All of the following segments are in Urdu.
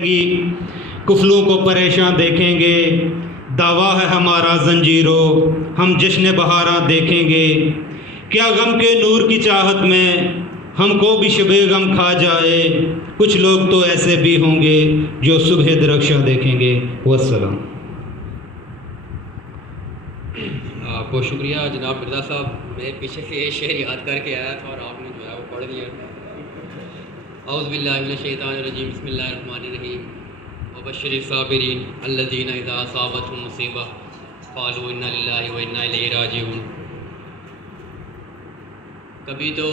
گی، کفلوں کو پریشاں دیکھیں گے، دعویٰ ہے ہمارا زنجیروں، ہم جشن بہاراں دیکھیں گے۔ کیا غم کے نور کی چاہت میں ہم کو بھی شب غم کھا جائے، کچھ لوگ تو ایسے بھی ہوں گے جو صبح درخشاں دیکھیں گے۔ والسلام۔ بہت شکریہ جناب مرزا صاحب، میں پیچھے سے یہ شعر یاد کر کے آیا تھا اور آپ نے جو ہے وہ پڑھ دیا۔ اعوذ باللہ من الشیطان الرجیم، بسم اللہ الرحمن الرحیم۔ وبشر الصابرین الذین اذا اصابتهم مصیبہ قالوا انا للہ وانا الیہ راجعون۔ کبھی تو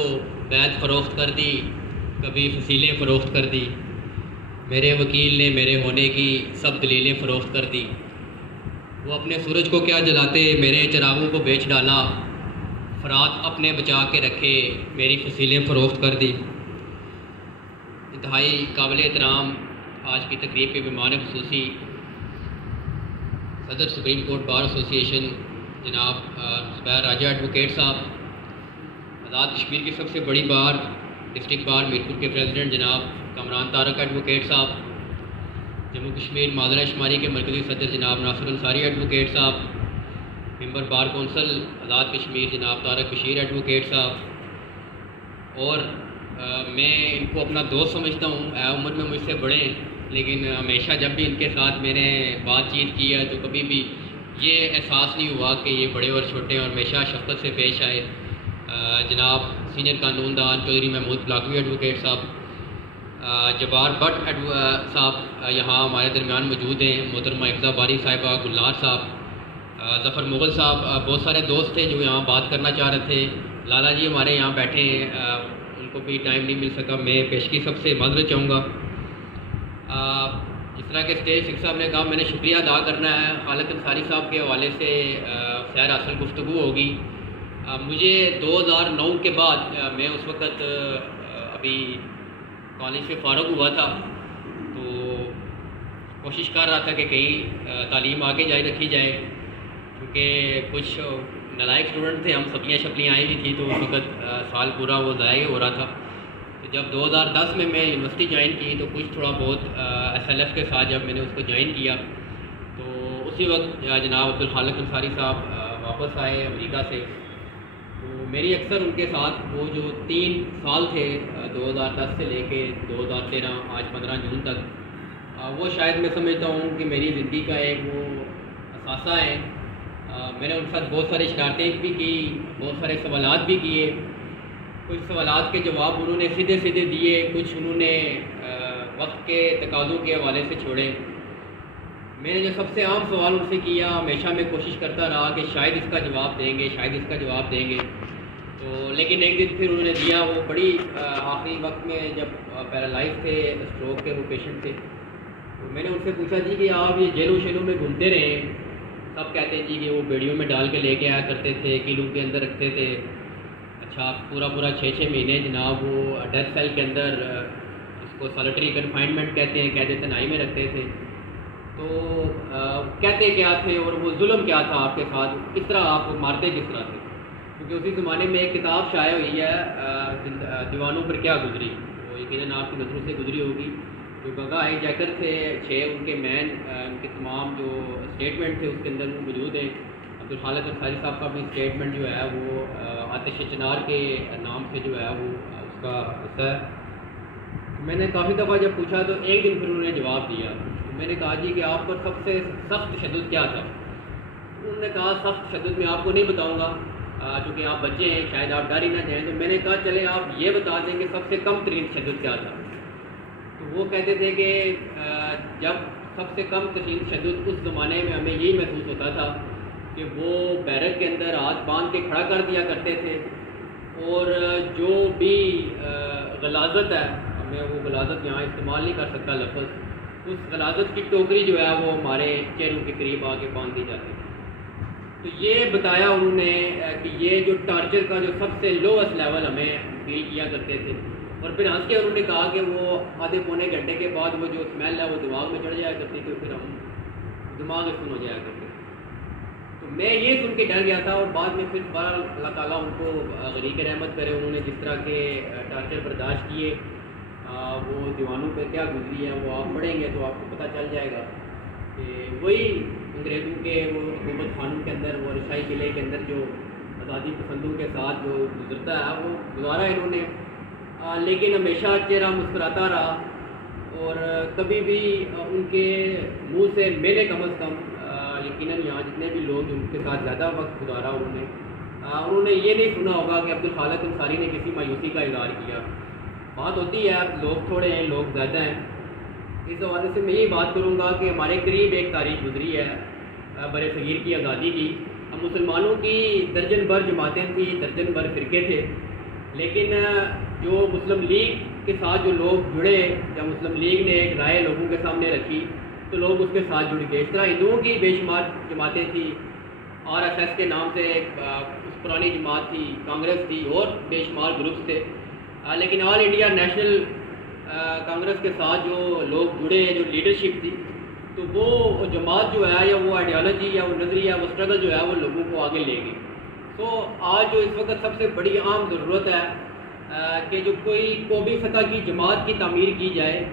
بیعت فروخت کر دی، کبھی فصیلیں فروخت کر دی، میرے وکیل نے میرے ہونے کی سب دلیلیں فروخت کر دی۔ وہ اپنے سورج کو کیا جلاتے، میرے چراغوں کو بیچ ڈالا، فرات اپنے بچا کے رکھے، میری فصیلیں فروخت کر دی۔ انتہائی قابل احترام آج کی تقریب کے مہمان خصوصی صدر سپریم کورٹ بار ایسوسی ایشن جناب زبیر راجہ ایڈوکیٹ صاحب، آزاد کشمیر کی سب سے بڑی بار ڈسٹرکٹ بار میرپور کے پریزیڈنٹ جناب کامران طارق ایڈوکیٹ صاحب، جموں کشمیر معذرہ شماری کے مرکزی صدر جناب ناصر انصاری ایڈوکیٹ صاحب، ممبر بار کونسل آزاد کشمیر جناب طارق بشیر ایڈوکیٹ صاحب، اور میں ان کو اپنا دوست سمجھتا ہوں، عمر میں مجھ سے بڑے ہیں، لیکن ہمیشہ جب بھی ان کے ساتھ میں نے بات چیت کی ہے تو کبھی بھی یہ احساس نہیں ہوا کہ یہ بڑے اور چھوٹے ہیں، اور ہمیشہ شفقت سے پیش آئے۔ جناب سینئر قانون دان چودھری محمود بلاکوی ایڈوکیٹ صاحب، جبار بٹ صاحب یہاں ہمارے درمیان موجود ہیں، محترمہ حفظہ باری صاحبہ، گلنار صاحب، ظفر مغل صاحب، بہت سارے دوست تھے جو یہاں بات کرنا چاہ رہے تھے۔ لالا جی ہمارے یہاں بیٹھے ہیں، ان کو بھی ٹائم نہیں مل سکا، میں پیشگی سب سے معذرت چاہوں گا۔ جس طرح کہ اسٹیج سکھ صاحب نے کہا، میں نے شکریہ ادا کرنا ہے، خالد انصاری صاحب کے حوالے سے خیر اصل گفتگو ہوگی۔ مجھے 2009 کے بعد میں اس وقت ابھی کالج سے فارغ ہوا تھا، تو کوشش کر رہا تھا کہ کہیں تعلیم آگے جائے رکھی جائے، کیونکہ کچھ نالائق اسٹوڈنٹ تھے، ہم سپلیاں شپلیاں آئی ہوئی تھی، تو اس وقت سال پورا وہ ضائع ہو رہا تھا۔ تو جب 2010 میں یونیورسٹی جوائن کی تو کچھ تھوڑا بہت ایس ایل ایف کے ساتھ جب میں نے اس کو جوائن کیا تو اسی وقت جناب عبدالخالق انصاری صاحب واپس آئے امریکہ سے، تو میری اکثر ان کے ساتھ وہ جو 3 سال تھے 2010 سے لے کے 2013 آج 15 جون تک، وہ شاید میں سمجھتا ہوں کہ میری زندگی کا ایک وہ اثاثہ ہے۔ میں نے ان کے ساتھ بہت ساری شرارتیں بھی کی، بہت سارے سوالات بھی کیے، کچھ سوالات کے جواب انہوں نے سیدھے سیدھے دیے، کچھ انہوں نے وقت کے تقاضوں کے حوالے سے چھوڑے۔ میں نے جو سب سے عام سوال ان سے کیا، ہمیشہ میں کوشش کرتا رہا کہ شاید اس کا جواب دیں گے، شاید اس کا جواب دیں گے، تو لیکن ایک دن پھر انہوں نے دیا، وہ بڑی آخری وقت میں جب پیرالائز تھے، اسٹروک کے وہ پیشنٹ تھے، تو میں نے ان سے پوچھا جی کہ آپ یہ جیلوں شیلوں میں گھومتے رہے، سب کہتے ہیں جی کہ وہ بیڑیوں میں ڈال کے لے کے آیا کرتے تھے، کیلوں کے اندر رکھتے تھے، اچھا پورا 6 مہینے جناب وہ ڈیتھ سیل کے اندر، اس کو سالٹری کنفائنمنٹ کہتے ہیں، قید تنہائی میں رکھتے تھے، تو کہتے کیا تھے اور وہ ظلم کیا تھا آپ کے ساتھ، کس طرح آپ کو مارتے کس طرح تھے؟ کیونکہ اسی زمانے میں ایک کتاب شائع ہوئی ہے دیوانوں پر کیا گزری، وہ یقیناً آپ کی نظروں سے گزری ہوگی، جو گگا آئی جیکر تھے 6 ان کے مین، ان کے تمام جو اسٹیٹمنٹ تھے اس کے اندر وہ موجود ہیں۔ عبدالخالق انصاری صاحب کا اپنی اسٹیٹمنٹ جو ہے وہ آتش چنار کے نام سے جو ہے وہ اس کا حصہ ہے۔ میں نے کافی دفعہ جب پوچھا تو ایک دن پھر انہوں نے جواب دیا، میں نے کہا جی کہ آپ پر سب سے سخت تشدد کیا تھا؟ انہوں نے کہا سخت تشدد میں آپ کو نہیں بتاؤں گا چونکہ آپ بچے ہیں، شاید آپ ڈر ہی نہ جائیں، تو میں نے کہا چلے آپ یہ بتا دیں کہ سب سے کم ترین تشدد کیا تھا؟ تو وہ کہتے تھے کہ جب سب سے کم ترین تشدد اس زمانے میں ہمیں یہی محسوس ہوتا تھا کہ وہ بیرک کے اندر ہاتھ باندھ کے کھڑا کر دیا کرتے تھے، اور جو بھی غلاظت ہے، میں وہ غلاظت یہاں استعمال نہیں کر سکتا لفظ، اس غلاظت کی ٹوکری جو ہے وہ ہمارے چہروں کے قریب آ کے باندھ دی جاتی تھی۔ تو یہ بتایا انہوں نے کہ یہ جو ٹارچر کا جو سب سے لوسٹ لیول ہمیں فیل کیا کرتے تھے، اور پھر ہنس کے انہوں نے کہا کہ وہ آدھے پونے گھنٹے کے بعد وہ جو اسمیل ہے وہ دماغ میں چڑھ جایا کرتی تھی، پھر ہم دماغ سن ہو جایا کرتے۔ تو میں یہ سن کے ڈر گیا تھا، اور بعد میں پھر بہرحال اللہ تعالیٰ ان کو غریق رحمت کرے، انہوں نے جس طرح کے ٹارچر برداشت کیے، وہ دیوانوں پہ کیا گزری ہے وہ آپ پڑھیں گے تو آپ کو پتہ چل جائے گا کہ وہی انگریزوں کے وہ حکومت خانوں کے اندر وہ رسائی قلعے کے اندر جو آزادی پسندوں کے ساتھ جو گزرتا ہے وہ گزارا انہوں نے، لیکن ہمیشہ چہرہ مسکراتا رہا، اور کبھی بھی ان کے منہ سے میں نے کم از کم یقیناً یہاں جتنے بھی لوگ ان کے ساتھ زیادہ وقت گزارا انہوں نے یہ نہیں سنا ہوگا کہ عبدالخالق انصاری نے کسی مایوسی کا اظہار کیا۔ بات ہوتی ہے لوگ تھوڑے ہیں لوگ زیادہ ہیں، اس حوالے سے میں یہی بات کروں گا کہ ہمارے قریب ایک تاریخ گزری ہے بر صغیر کی آزادی کی۔ ہم مسلمانوں کی درجن بھر جماعتیں تھیں، درجن بھر فرقے تھے، لیکن جو مسلم لیگ کے ساتھ جو لوگ جڑے یا مسلم لیگ نے ایک رائے لوگوں کے سامنے رکھی تو لوگ اس کے ساتھ جڑ گئے۔ اس طرح ہندوؤں کی بے شمار جماعتیں تھیں، RSS کے نام سے ایک پرانی جماعت تھی، کانگریس تھی، اور بے شمار گروپس تھے، لیکن آل انڈیا نیشنل کانگریس کے ساتھ جو لوگ جڑے، جو لیڈرشپ تھی، تو وہ جماعت جو ہے یا وہ آئیڈیالوجی یا وہ نظریہ وہ اسٹرگل جو ہے وہ لوگوں کو آگے لے گئی۔ تو آج جو اس وقت سب سے بڑی عام ضرورت ہے کہ جو کوئی قومی سطح کی جماعت کی تعمیر کی جائے،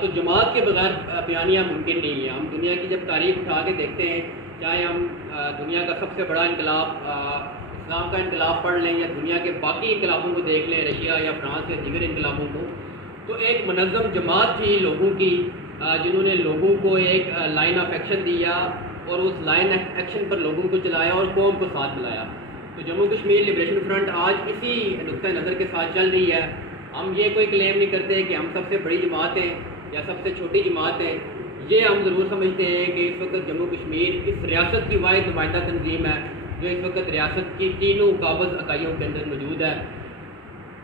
تو جماعت کے بغیر بیانیہ ممکن نہیں ہے۔ ہم دنیا کی جب تاریخ اٹھا کے دیکھتے ہیں، چاہے ہم دنیا کا سب سے بڑا انقلاب اسلام کا انقلاب پڑھ لیں یا دنیا کے باقی انقلابوں کو دیکھ لیں، رشیا یا فرانس کے دیگر انقلابوں کو، تو ایک منظم جماعت تھی لوگوں کی جنہوں نے لوگوں کو ایک لائن آف ایکشن دیا اور اس لائن آف ایکشن پر لوگوں کو چلایا اور قوم کو ساتھ ملایا۔ تو جموں کشمیر لبریشن فرنٹ آج اسی نقطۂ نظر کے ساتھ چل رہی ہے۔ ہم یہ کوئی کلیم نہیں کرتے کہ ہم سب سے بڑی جماعت ہیں یا سب سے چھوٹی جماعت ہیں، یہ ہم ضرور سمجھتے ہیں کہ اس وقت جموں کشمیر اس ریاست کی واحد نمائندہ تنظیم ہے جو اس وقت ریاست کی تینوں قابض اکائیوں کے اندر موجود ہے۔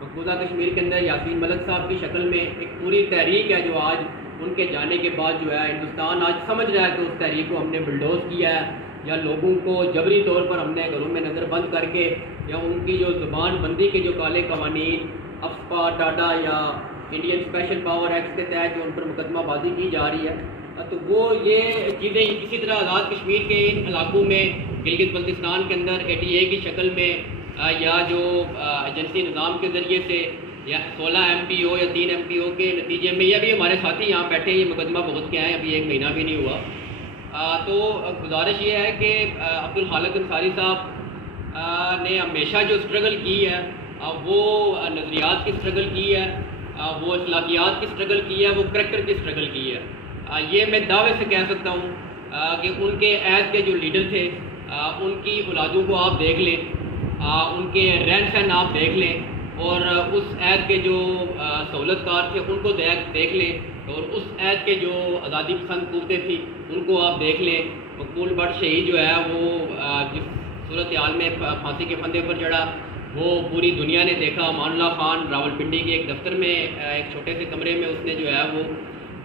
مقبوضہ کشمیر کے اندر یاسین ملک صاحب کی شکل میں ایک پوری تحریک ہے جو آج ان کے جانے کے بعد جو ہے ہندوستان آج سمجھ رہا ہے کہ اس تحریک کو ہم نے بلڈوز کیا ہے، یا لوگوں کو جبری طور پر ہم نے گھروں میں نظر بند کر کے، یا ان کی جو زبان بندی کے جو کالے قوانین افسپا، ٹاٹا یا انڈین اسپیشل پاور ایکٹ کے تحت جو ان پر مقدمہ بازی کی جا رہی ہے، تو وہ یہ چیزیں اسی طرح آزاد کشمیر کے ان علاقوں میں گلگت بلتستان کے اندر ATA کی شکل میں یا جو ایجنسی نظام کے ذریعے سے یا 16 MPO یا 3 MPO کے نتیجے میں، یہ بھی ہمارے ساتھی یہاں بیٹھے ہیں، یہ مقدمہ بہت کیا ہے، ابھی 1 مہینہ بھی نہیں ہوا۔ تو گزارش یہ ہے کہ عبدالخالق انصاری صاحب نے ہمیشہ جو اسٹرگل کی ہے وہ نظریات کی اسٹرگل کی ہے، وہ اخلاقیات کی اسٹرگل کی ہے، وہ کریکٹر کی اسٹرگل کی ہے۔ یہ میں دعوے سے کہہ سکتا ہوں کہ ان کے عہد کے جو لیڈر تھے، ان کی اولادوں کو آپ دیکھ لیں، ان کے رہن سہن آپ دیکھ لیں، اور اس عہد کے جو سہولت کار تھے ان کو دیکھ لیں، اور اس عہد کے جو آزادی پسند قوتیں تھیں ان کو آپ دیکھ لیں۔ مقبول بٹ شہید جو ہے وہ جس صورتحال میں پھانسی کے پھندے پر چڑھا وہ پوری دنیا نے دیکھا۔ امان اللہ خان راولپنڈی کے ایک دفتر میں ایک چھوٹے سے کمرے میں اس نے جو ہے وہ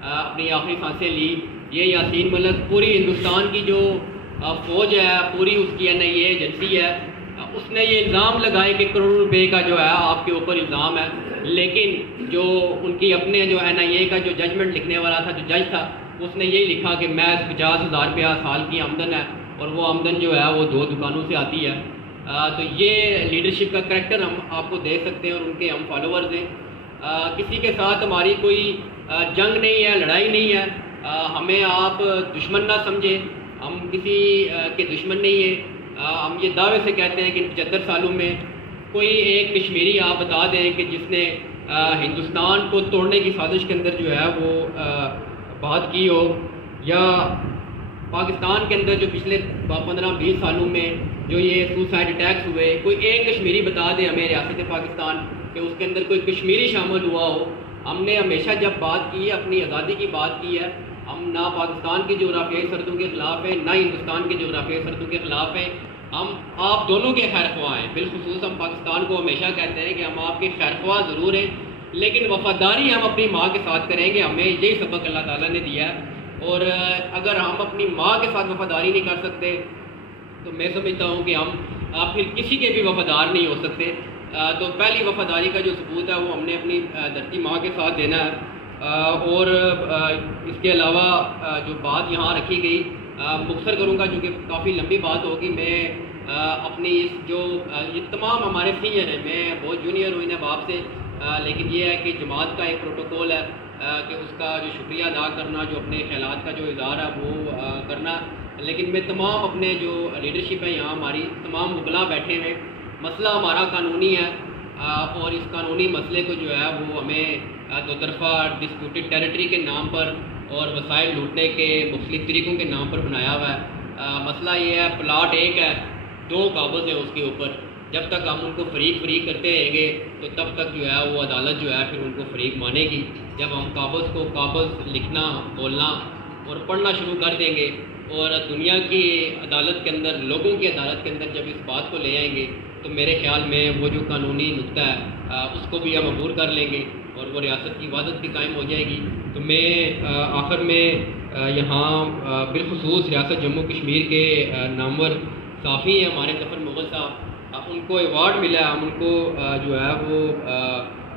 اپنی آخری سانسیں لی۔ یہ یاسین ملک پوری ہندوستان کی جو فوج ہے، پوری اس کی NIA ایجنسی ہے، اس نے یہ الزام لگائے کہ کروڑوں روپے کا جو ہے آپ کے اوپر الزام ہے، لیکن جو ان کی اپنے جو NIA کا جو ججمنٹ لکھنے والا تھا، جو جج تھا، اس نے یہی لکھا کہ محض 50,000 روپیہ سال کی آمدن ہے، اور وہ آمدن جو ہے وہ 2 دکانوں سے آتی ہے۔ تو یہ لیڈرشپ کا کریکٹر ہم آپ کو دے سکتے ہیں، اور ان کے ہم فالوورز ہیں۔ کسی کے ساتھ ہماری کوئی جنگ نہیں ہے، لڑائی نہیں ہے، ہمیں آپ دشمن نہ سمجھیں، ہم کسی کے دشمن نہیں ہیں۔ ہم یہ دعوے سے کہتے ہیں کہ 75 سالوں میں کوئی ایک کشمیری آپ بتا دیں کہ جس نے ہندوستان کو توڑنے کی سازش کے اندر جو ہے وہ بات کی ہو، یا پاکستان کے اندر جو پچھلے 15-20 سالوں میں جو یہ سوسائڈ اٹیکس ہوئے، کوئی ایک کشمیری بتا دیں ہمیں ریاست پاکستان کہ اس کے اندر کوئی کشمیری شامل ہوا ہو۔ ہم نے ہمیشہ جب بات کی ہے، اپنی آزادی کی بات کی ہے، ہم نہ پاکستان کی جغرافیائی سرحدوں کے خلاف ہیں، نہ ہندوستان کی جغرافیائی سرحدوں کے خلاف ہیں، ہم آپ دونوں کے خیر خواہ ہیں۔ بالخصوص ہم پاکستان کو ہمیشہ کہتے ہیں کہ ہم آپ کے خیر خواہ ضرور ہیں، لیکن وفاداری ہم اپنی ماں کے ساتھ کریں گے۔ ہمیں یہی سبق اللہ تعالیٰ نے دیا ہے، اور اگر ہم اپنی ماں کے ساتھ وفاداری نہیں کر سکتے تو میں سمجھتا ہوں کہ ہم پھر کسی کے بھی وفادار نہیں ہو سکتے۔ تو پہلی وفاداری کا جو ثبوت ہے وہ ہم نے اپنی دھرتی ماں کے ساتھ دینا ہے۔ اور اس کے علاوہ جو بات یہاں رکھی گئی مختصر کروں گا چونکہ کافی لمبی بات ہوگی۔ میں اپنی اس جو یہ تمام ہمارے سینئر ہیں، میں بہت جونیئر ہوں انہیں باپ سے، لیکن یہ ہے کہ جماعت کا ایک پروٹوکول ہے کہ اس کا جو شکریہ ادا کرنا، جو اپنے خیالات کا جو اظہار ہے وہ کرنا. لیکن میں تمام اپنے جو لیڈرشپ ہے یہاں ہماری تمام وکلاء بیٹھے ہوئے، مسئلہ ہمارا قانونی ہے اور اس قانونی مسئلے کو جو ہے وہ ہمیں دو طرفہ ڈسپیوٹڈ ٹیریٹری کے نام پر اور وسائل لوٹنے کے مختلف طریقوں کے نام پر بنایا ہوا ہے. مسئلہ یہ ہے پلاٹ ایک ہے، 2 قابض ہے اس کے اوپر. جب تک ہم ان کو فریق کرتے رہیں گے تو تب تک جو ہے وہ عدالت جو ہے پھر ان کو فریق مانے گی. جب ہم قابض کو قابض لکھنا، بولنا اور پڑھنا شروع کر دیں گے اور دنیا کی عدالت کے اندر، لوگوں کی عدالت کے اندر جب اس بات کو لے آئیں گے تو میرے خیال میں وہ جو قانونی نقطہ ہے اس کو بھی ہم عبور کر لیں گے اور وہ ریاست کی وحدت بھی قائم ہو جائے گی. تو میں آخر میں یہاں بالخصوص ریاست جموں کشمیر کے نامور صحافی ہیں ہمارے ظفر مغل صاحب، ان کو ایوارڈ ملا ہے، ہم ان کو جو ہے وہ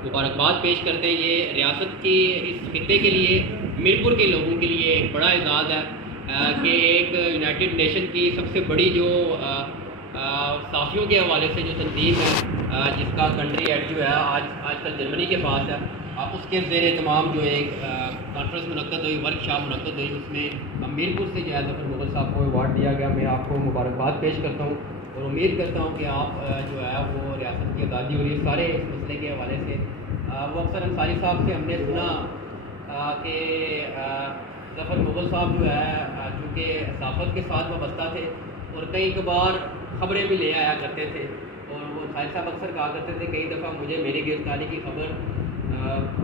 مبارکباد پیش کرتے ہیں. یہ ریاست کی اس خطے کے لیے، میرپور کے لوگوں کے لیے ایک بڑا اعزاز ہے کہ ایک یونائٹڈ نیشن کی سب سے بڑی جو صحافیوں کے حوالے سے جو تنظیم ہے جس کا کنٹری ہیڈ جو ہے آج کل جرمنی کے پاس ہے، اس کے زیر اہتمام جو ایک کانفرنس منعقد ہوئی، ورک شاپ منعقد ہوئی، اس میں میرپور سے جو ہے ظفر مغل صاحب کو ایوارڈ دیا گیا. میں آپ کو مبارکباد پیش کرتا ہوں اور امید کرتا ہوں کہ آپ جو ہے وہ ریاست کی آزادی اور یہ سارے اس مسئلے کے حوالے سے وہ اکثر انصاری صاحب سے ہم نے سنا کہ ظفر مغل صاحب جو ہے چونکہ صحافت کے ساتھ وابستہ تھے اور کئی بار خبریں بھی لے آیا کرتے تھے، اور وہ انصاری صاحب اکثر کہا کرتے تھے کئی دفعہ مجھے میری گرفتاری کی خبر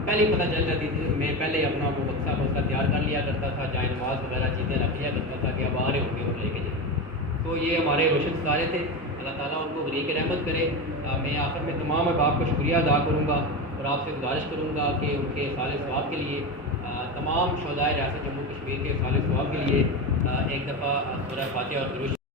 پہلے ہی پتہ چل جاتی تھی. میں پہلے اپنا وہ بکسہ تیار کر لیا کرتا تھا، جائے نماز وغیرہ چیزیں رکھ لیا کرتا تھا کہ اب آ رہے ہوں گے اور لے کے جائیں. تو یہ ہمارے روشن ستارے تھے، اللہ تعالیٰ ان کو غریق رحمت کرے. میں آخر میں تمام احباب کو شکریہ ادا کروں گا اور آپ سے گزارش کروں گا کہ ان کے سال ثواب کے لیے، تمام شہدائے ریاست جموں کشمیر کے سال ثواب کے لیے ایک دفعہ سورہ فاتحہ اور درود